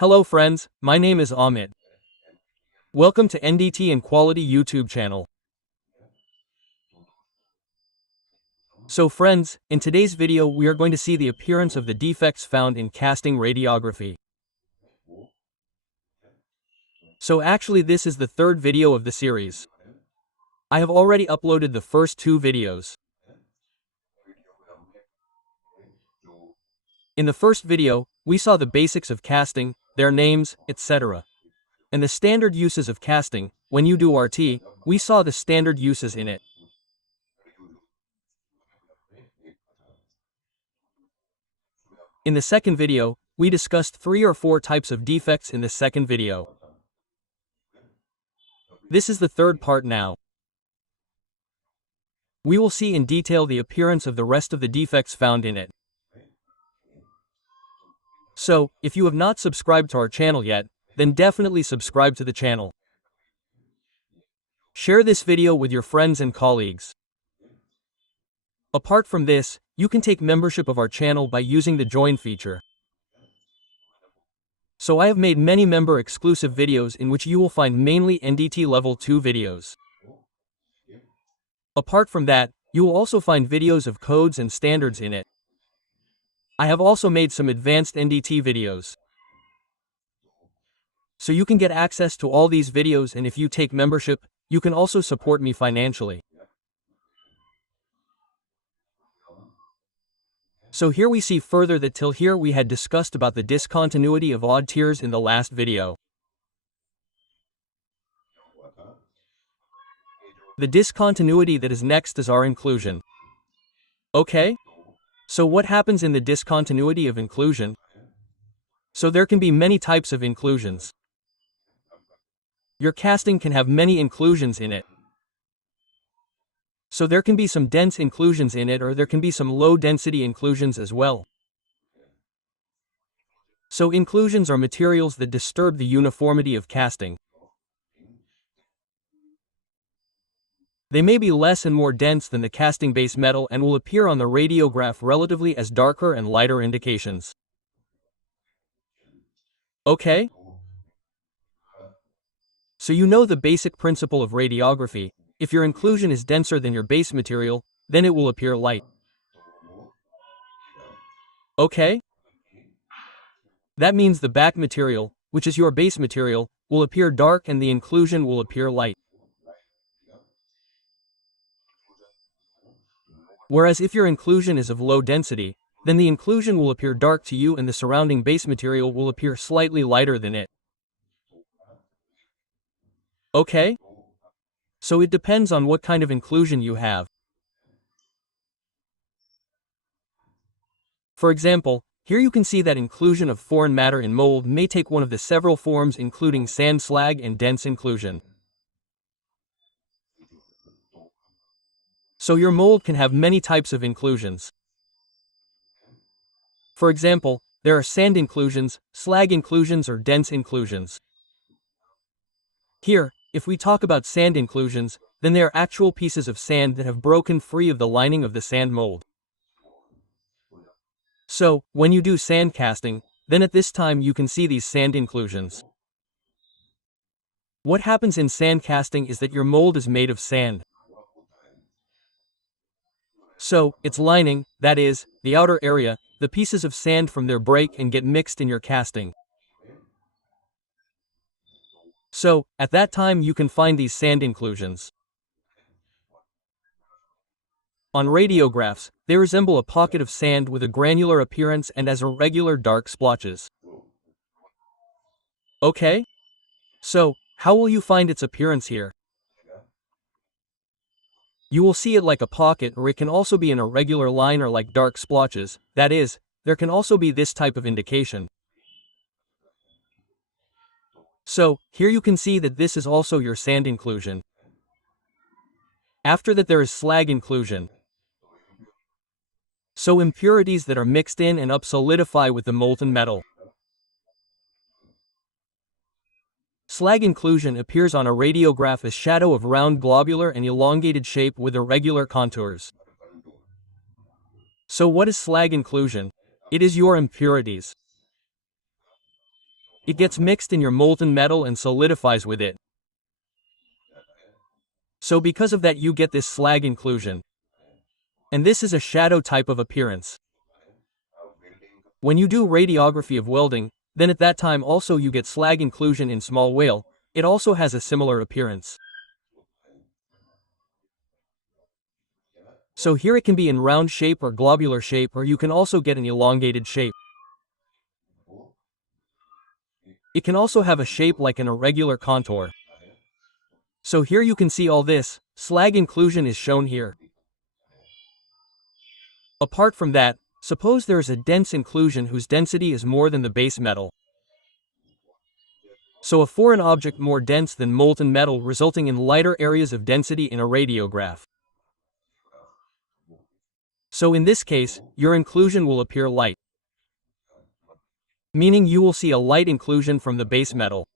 Hello friends, my name is Amit. Welcome to NDT and Quality YouTube channel. So friends, in today's video we are going to see the appearance of the defects found in casting radiography. So actually this is the third video of the series. I have already uploaded the first two videos. In the first video, we saw the basics of casting, their names, etc. And the standard uses of casting. When you do RT, we saw the standard uses in it. In the second video, we discussed 3 or 4 types of defects in the second video. This is the third part now. We will see in detail the appearance of the rest of the defects found in it. So, if you have not subscribed to our channel yet, then definitely subscribe to the channel. Share this video with your friends and colleagues. Apart from this, you can take membership of our channel by using the join feature. So I have made many member exclusive videos in which you will find mainly NDT level 2 videos. Apart from that, you will also find videos of codes and standards in it. I have also made some advanced NDT videos. So you can get access to all these videos, and if you take membership, you can also support me financially. So here we see further that till here we had discussed about the discontinuity of odd tiers in the last video. The discontinuity that is next is our inclusion. Okay? So what happens in the discontinuity of inclusion? So there can be many types of inclusions. Your casting can have many inclusions in it. So there can be some dense inclusions in it, or there can be some low density inclusions as well. So inclusions are materials that disturb the uniformity of casting. They may be less and more dense than the casting base metal and will appear on the radiograph relatively as darker and lighter indications. Okay? So you know the basic principle of radiography. If your inclusion is denser than your base material, then it will appear light. Okay? That means the back material, which is your base material, will appear dark and the inclusion will appear light. Whereas if your inclusion is of low density, then the inclusion will appear dark to you and the surrounding base material will appear slightly lighter than it. Okay? So it depends on what kind of inclusion you have. For example, here you can see that inclusion of foreign matter in mold may take one of the several forms including sand slag and dense inclusion. So your mold can have many types of inclusions. For example, there are sand inclusions, slag inclusions, or dense inclusions. Here, if we talk about sand inclusions, then they are actual pieces of sand that have broken free of the lining of the sand mold. So, when you do sand casting, then at this time you can see these sand inclusions. What happens in sand casting is that your mold is made of sand. So, its lining, that is, the outer area, the pieces of sand from there break and get mixed in your casting. So, at that time you can find these sand inclusions. On radiographs, they resemble a pocket of sand with a granular appearance and as irregular dark splotches. Okay? So, how will you find its appearance here? You will see it like a pocket, or it can also be an irregular line or like dark splotches. That is, there can also be this type of indication. So, here you can see that this is also your sand inclusion. After that there is slag inclusion. So impurities that are mixed in and up solidify with the molten metal. Slag inclusion appears on a radiograph as shadow of round globular and elongated shape with irregular contours. So what is slag inclusion? It is your impurities. It gets mixed in your molten metal and solidifies with it. So because of that you get this slag inclusion. And this is a shadow type of appearance. When you do radiography of welding, then at that time also you get slag inclusion in small whale. It also has a similar appearance. So here it can be in round shape or globular shape, or you can also get an elongated shape. It can also have a shape like an irregular contour. So here you can see all this, slag inclusion is shown here. Apart from that, suppose there is a dense inclusion whose density is more than the base metal. So a foreign object more dense than molten metal, resulting in lighter areas of density in a radiograph. So in this case, your inclusion will appear light, meaning you will see a light inclusion from the base metal.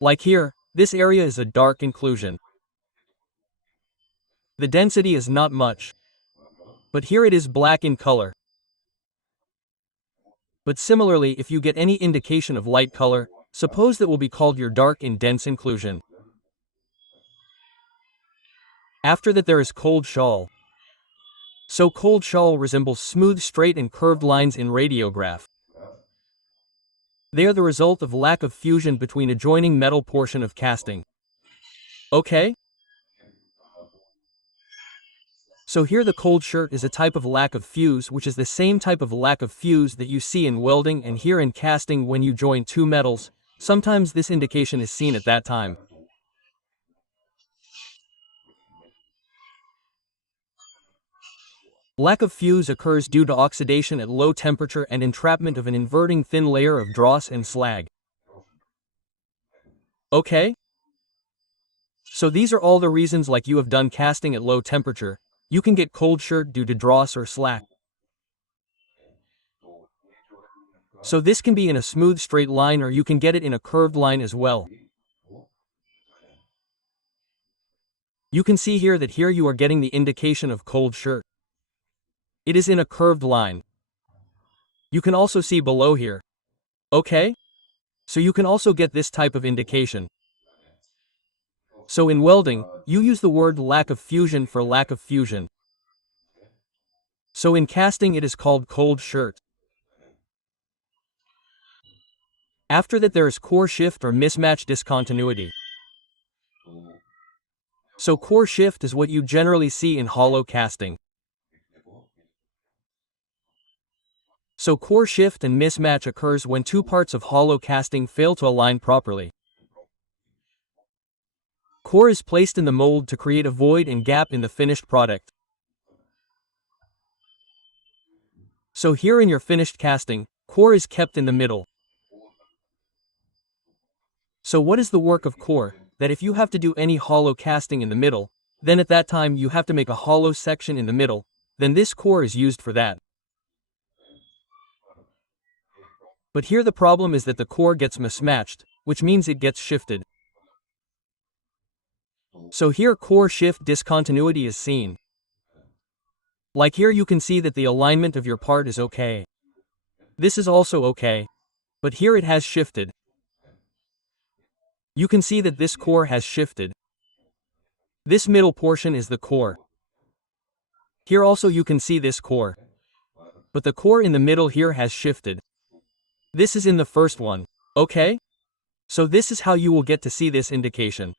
Like here, this area is a dark inclusion. The density is not much, but here it is black in color. But similarly, if you get any indication of light color, suppose that will be called your dark and dense inclusion. After that there is cold shawl. So cold shawl resembles smooth, straight and curved lines in radiograph. They are the result of lack of fusion between adjoining metal portion of casting. Okay? So here the cold shirt is a type of lack of fuse, which is the same type of lack of fuse that you see in welding and here in casting when you join two metals. Sometimes this indication is seen at that time. Lack of fuse occurs due to oxidation at low temperature and entrapment of an inverting thin layer of dross and slag. Okay? So these are all the reasons, like you have done casting at low temperature, you can get cold shirt due to dross or slag. So this can be in a smooth straight line or you can get it in a curved line as well. You can see here that here you are getting the indication of cold shirt. It is in a curved line. You can also see below here. Okay? So you can also get this type of indication. So in welding, you use the word lack of fusion for lack of fusion. So in casting it is called cold shirt. After that there is core shift or mismatch discontinuity. So core shift is what you generally see in hollow casting. So core shift and mismatch occurs when two parts of hollow casting fail to align properly. Core is placed in the mold to create a void and gap in the finished product. So here in your finished casting, core is kept in the middle. So what is the work of core? That if you have to do any hollow casting in the middle, then at that time you have to make a hollow section in the middle, then this core is used for that. But here the problem is that the core gets mismatched, which means it gets shifted. So here core shift discontinuity is seen. Like here you can see that the alignment of your part is okay. This is also okay. But here it has shifted. You can see that this core has shifted. This middle portion is the core. Here also you can see this core. But the core in the middle here has shifted. This is in the first one. Okay? So this is how you will get to see this indication.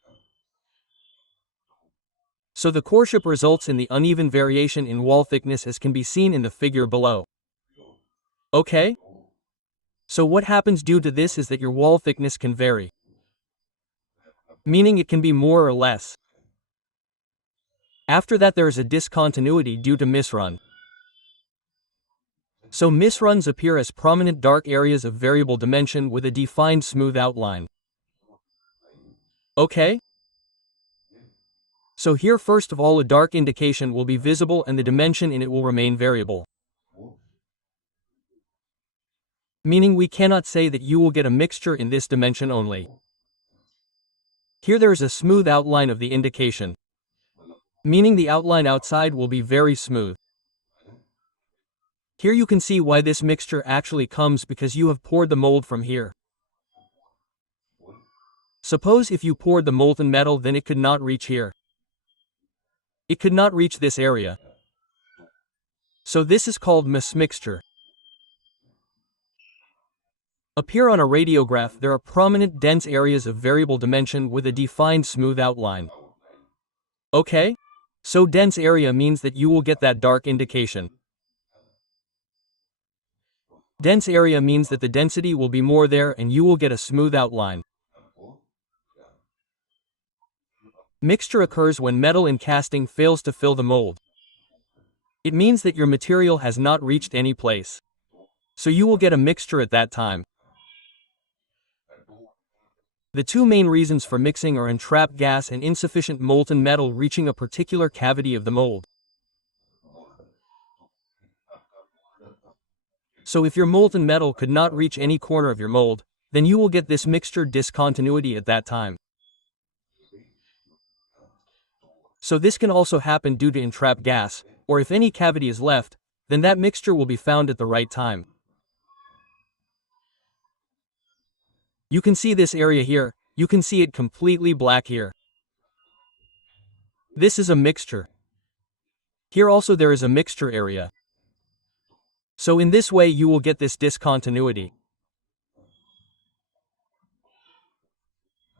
So the core shift results in the uneven variation in wall thickness as can be seen in the figure below. Okay? So what happens due to this is that your wall thickness can vary. Meaning it can be more or less. After that there is a discontinuity due to misrun. So misruns appear as prominent dark areas of variable dimension with a defined smooth outline. Okay? So here first of all a dark indication will be visible and the dimension in it will remain variable. Meaning we cannot say that you will get a mixture in this dimension only. Here there is a smooth outline of the indication. Meaning the outline outside will be very smooth. Here you can see why this mixture actually comes because you have poured the mold from here. Suppose if you poured the molten metal, then it could not reach here. It could not reach this area. So this is called mismixture. Up here on a radiograph there are prominent dense areas of variable dimension with a defined smooth outline. Okay? So dense area means that you will get that dark indication. Dense area means that the density will be more there and you will get a smooth outline. Mixture occurs when metal in casting fails to fill the mold. It means that your material has not reached any place. So you will get a mixture at that time. The two main reasons for mixing are entrapped gas and insufficient molten metal reaching a particular cavity of the mold. So if your molten metal could not reach any corner of your mold, then you will get this mixture discontinuity at that time. So this can also happen due to entrapped gas, or if any cavity is left, then that mixture will be found at the right time. You can see this area here, you can see it completely black here. This is a mixture. Here also there is a mixture area. So in this way you will get this discontinuity.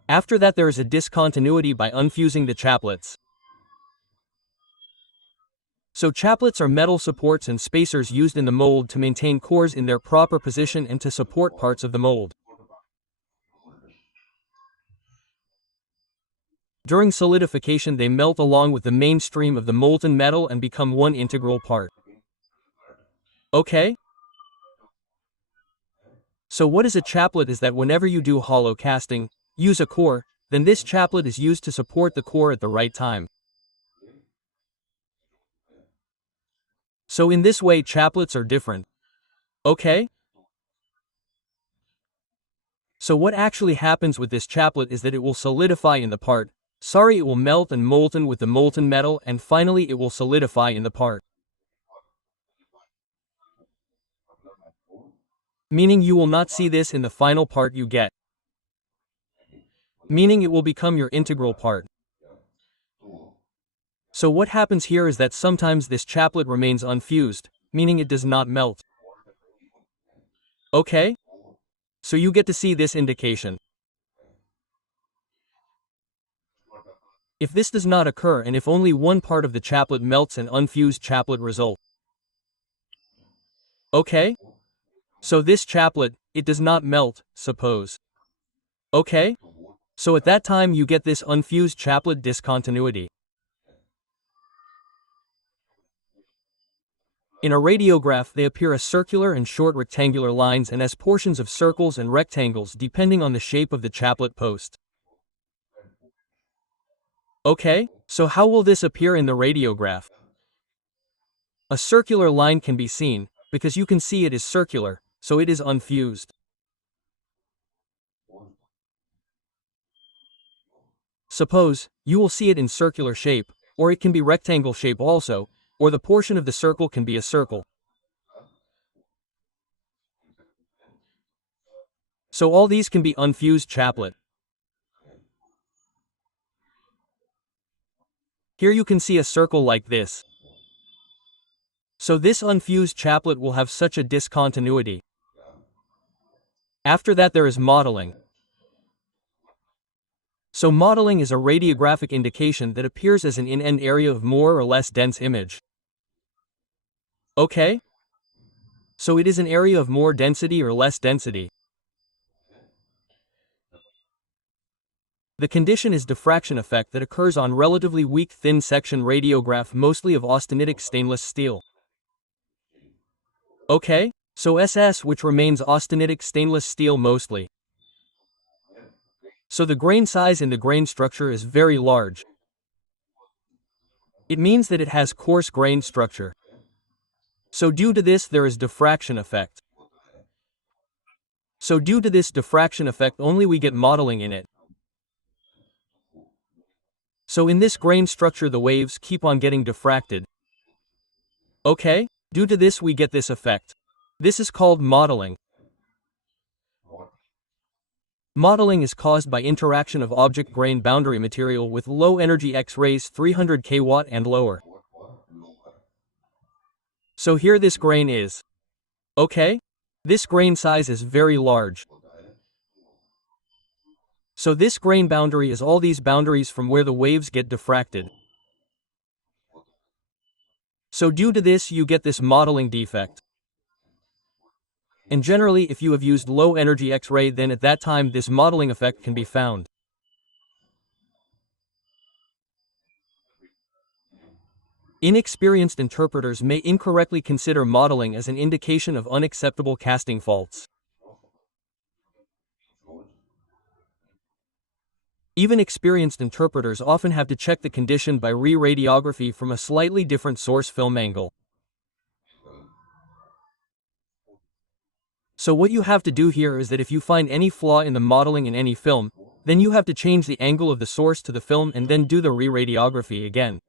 After that there is a discontinuity by unfusing the chaplets. So chaplets are metal supports and spacers used in the mold to maintain cores in their proper position and to support parts of the mold. During solidification they melt along with the main stream of the molten metal and become one integral part. Okay? So what is a chaplet is that whenever you do hollow casting, use a core, then this chaplet is used to support the core at the right time. So in this way chaplets are different. Okay? So what actually happens with this chaplet is that it will solidify in the part. It will melt and molten with the molten metal and finally it will solidify in the part. Meaning you will not see this in the final part you get. Meaning it will become your integral part. So what happens here is that sometimes this chaplet remains unfused, meaning it does not melt. Okay? So you get to see this indication. If this does not occur and if only one part of the chaplet melts an unfused chaplet result. Okay? So this chaplet, it does not melt, suppose. Okay? So at that time you get this unfused chaplet discontinuity. In a radiograph they appear as circular and short rectangular lines and as portions of circles and rectangles depending on the shape of the chaplet post. Okay, so how will this appear in the radiograph? A circular line can be seen, because you can see it is circular, so it is unfused. Suppose, you will see it in circular shape, or it can be rectangle shape also, or the portion of the circle can be a circle. So all these can be unfused chaplet. Here you can see a circle like this. So this unfused chaplet will have such a discontinuity. After that there is mottling. So mottling is a radiographic indication that appears as an in-end area of more or less dense image. Okay? So it is an area of more density or less density. The condition is diffraction effect that occurs on relatively weak thin section radiograph mostly of austenitic stainless steel. Okay? So SS which remains austenitic stainless steel mostly. So the grain size in the grain structure is very large. It means that it has coarse grain structure. So due to this there is diffraction effect. So due to this diffraction effect only we get mottling in it. So in this grain structure the waves keep on getting diffracted. Okay? Due to this we get this effect. This is called mottling. Mottling is caused by interaction of object grain boundary material with low energy X-rays 300 kW and lower. So here this grain is. Okay? This grain size is very large. So this grain boundary is all these boundaries from where the waves get diffracted. So due to this you get this mottling defect. And generally if you have used low energy X-ray, then at that time this mottling effect can be found. Inexperienced interpreters may incorrectly consider mottling as an indication of unacceptable casting faults. Even experienced interpreters often have to check the condition by re-radiography from a slightly different source film angle. So what you have to do here is that if you find any flaw in the mottling in any film, then you have to change the angle of the source to the film and then do the re-radiography again.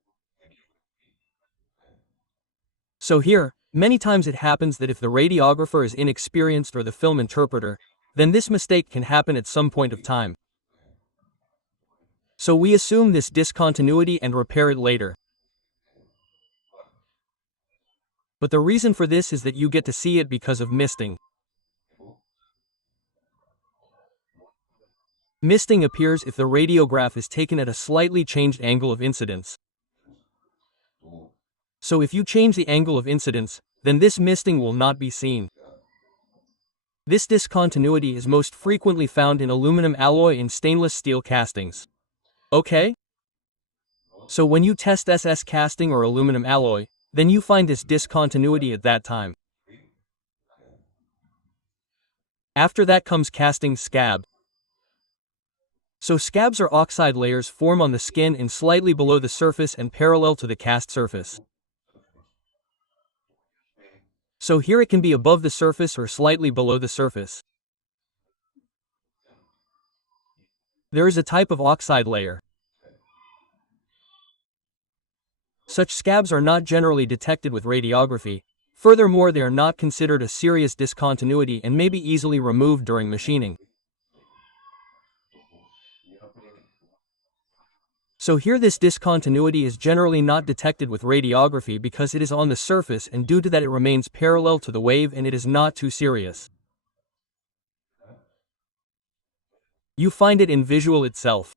So here, many times it happens that if the radiographer is inexperienced or the film interpreter, then this mistake can happen at some point of time. So we assume this discontinuity and repair it later. But the reason for this is that you get to see it because of misting. Misting appears if the radiograph is taken at a slightly changed angle of incidence. So if you change the angle of incidence, then this misting will not be seen. This discontinuity is most frequently found in aluminum alloy and stainless steel castings. Okay? So when you test SS casting or aluminum alloy, then you find this discontinuity at that time. After that comes casting scab. So scabs or oxide layers form on the skin and slightly below the surface and parallel to the cast surface. So here it can be above the surface or slightly below the surface. There is a type of oxide layer. Such scabs are not generally detected with radiography. Furthermore, they are not considered a serious discontinuity and may be easily removed during machining. So here this discontinuity is generally not detected with radiography because it is on the surface, and due to that it remains parallel to the wave and it is not too serious. You find it in visual itself.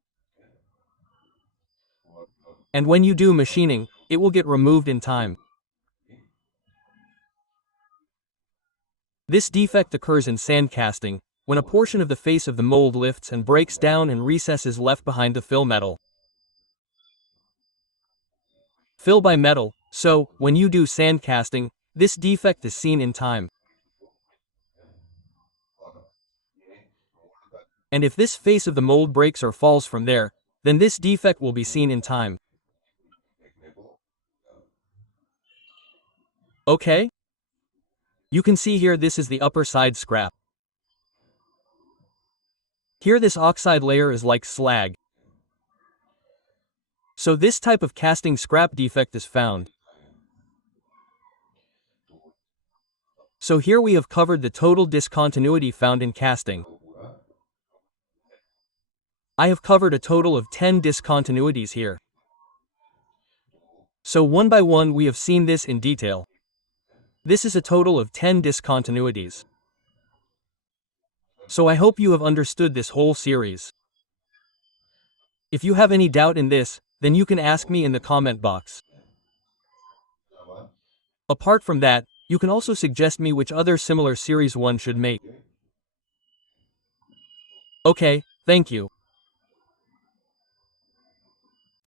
And when you do machining, it will get removed in time. This defect occurs in sand casting, when a portion of the face of the mold lifts and breaks down and recess is left behind the fill metal. Fill by metal, so, when you do sand casting, this defect is seen in time. And if this face of the mold breaks or falls from there, then this defect will be seen in time. Okay? You can see here this is the upper side scrap. Here this oxide layer is like slag. So this type of casting scrap defect is found. So here we have covered the total discontinuity found in casting. I have covered a total of 10 discontinuities here. So one by one we have seen this in detail. This is a total of 10 discontinuities. So I hope you have understood this whole series. If you have any doubt in this, then you can ask me in the comment box. Apart from that, you can also suggest me which other similar series one should make. Okay, thank you.